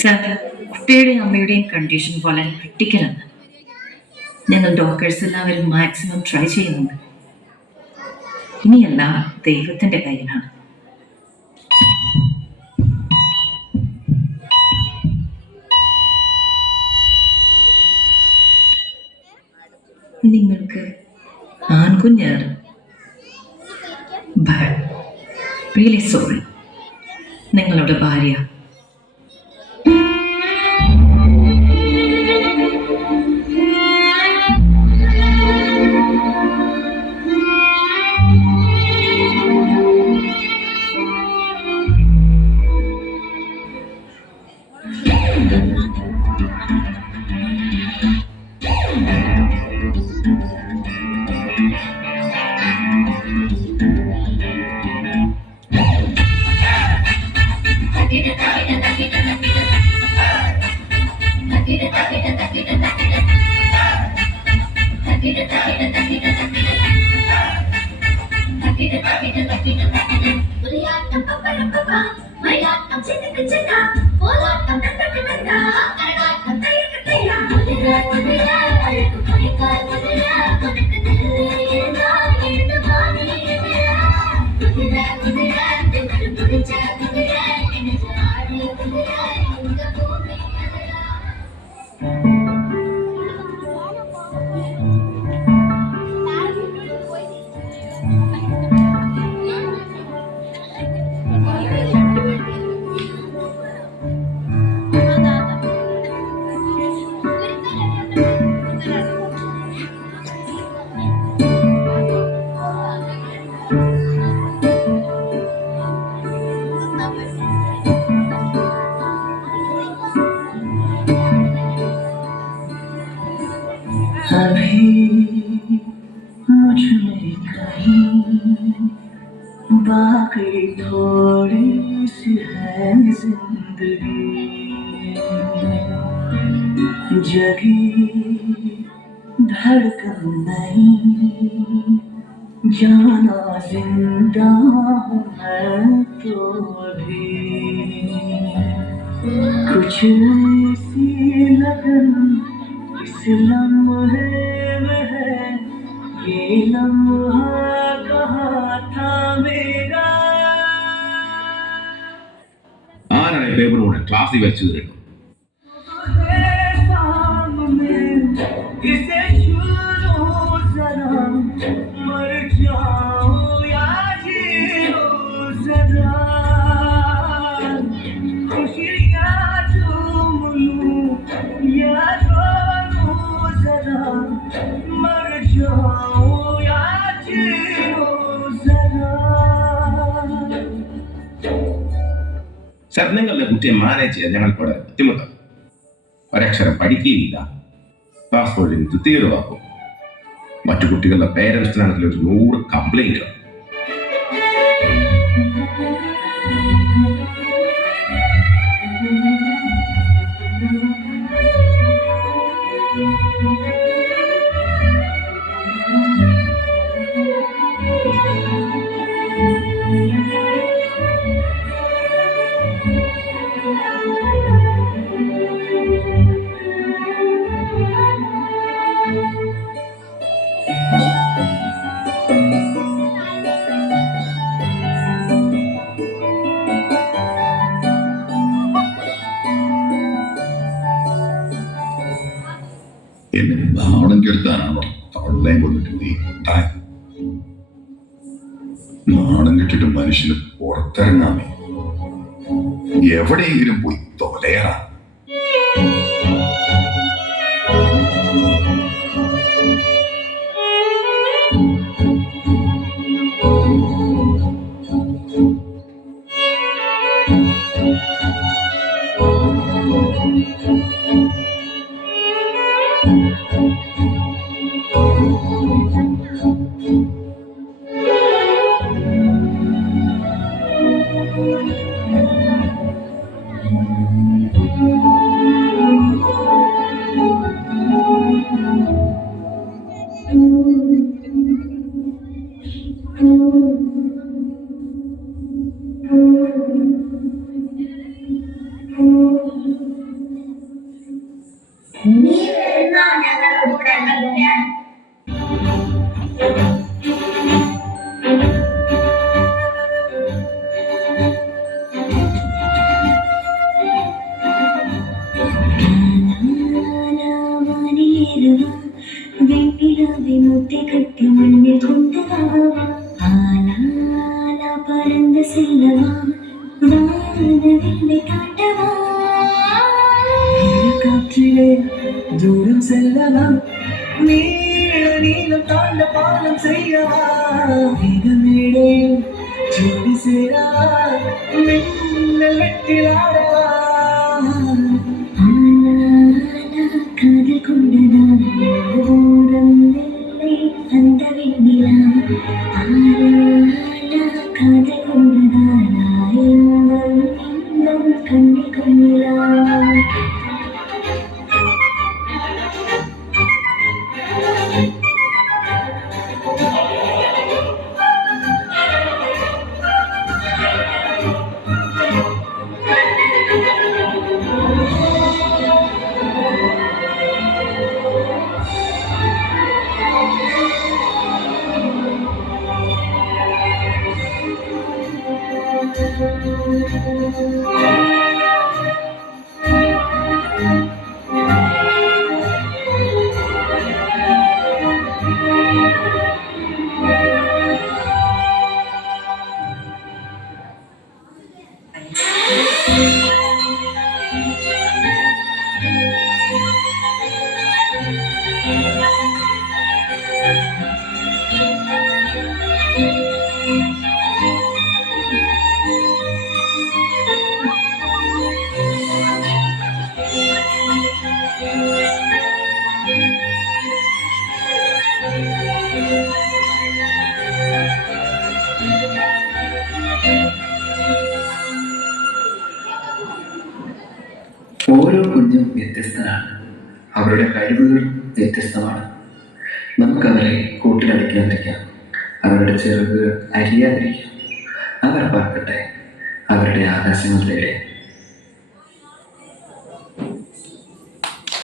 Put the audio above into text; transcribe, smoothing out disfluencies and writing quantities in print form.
Sir, കുട്ടിയുടെയും അമ്മയുടെയും condition വളരെ ക്രിട്ടിക്കലാണ്. ഞങ്ങൾ ഡോക്ടേഴ്സ് എല്ലാവരും മാക്സിമം ട്രൈ ചെയ്യുന്നുണ്ട്. ഇനിയെല്ലാം ദൈവത്തിന്റെ കയ്യിലാണ്. നിങ്ങൾക്ക് ആൺകുഞ്ഞാണ്. Really sorry. നിങ്ങളുടെ ഭാര്യ बाकी थोड़ी सी है जिंदगी जगी धड़कन नहीं जाना जिंदा हूँ मैं तो अभी कुछ ऐसी लगन इस लम्हे में है ये लम्हा कहाँ था मेरा ആരാണ് പേപ്പർ ക്ലാസ്സിൽ വെച്ചത് സർ, നിങ്ങളുടെ കുട്ടിയെ മാനേജ് ചെയ്യാൻ ഞങ്ങൾക്കിവിടെ ബുദ്ധിമുട്ടാണ്. ഒരക്ഷരം പഠിക്കുകയില്ല, ക്ലാസ് മുഴുവൻ തീരുവാക്കും. മറ്റു കുട്ടികളുടെ പേരൻസിനാണെങ്കിൽ ഒരു 100 കംപ്ലൈന്റ്. എന്നെ നാണം കെടുത്താനാണോ അവളെയും കൊണ്ടിട്ട് നീ ഉണ്ടായി? നാണം കെട്ടിട്ട് മനുഷ്യന് പുറത്തിറങ്ങാമേ, എവിടെയെങ്കിലും പോയി തൊലയറ. வெண்ணிலாவை முட்டை கட்டி மண்ணில் கொண்டவா ஆனா பறந்து செல்லவா வானவில்லை காட்டவா காற்றிலே தூரம் செல்லவா நீள நீளம் தாண்ட பாலம் செய்யவா மேடையும் ஜோடி சேரவா மின்னல் வெட்டில் ஆடவா காதல் கொண்டதா ஓரம் இல்லை அந்த வெண்ணிலா காதல் கொண்டதா இன்பம் இன்பம் கண்ணில் கொள்ளிலா ഓരോ കുഞ്ഞും വ്യത്യസ്തരാണ്, അവരുടെ കഴിവുകൾ വ്യത്യസ്തമാണ്. നമുക്കവരെ കൂട്ടിലടയ്ക്കാതിരിക്കാം, അവരുടെ ചിറകുകൾ അരിയാതിരിക്കാം. അവർ പറക്കട്ടെ, അവരുടെ ആകാശങ്ങൾ തേടി.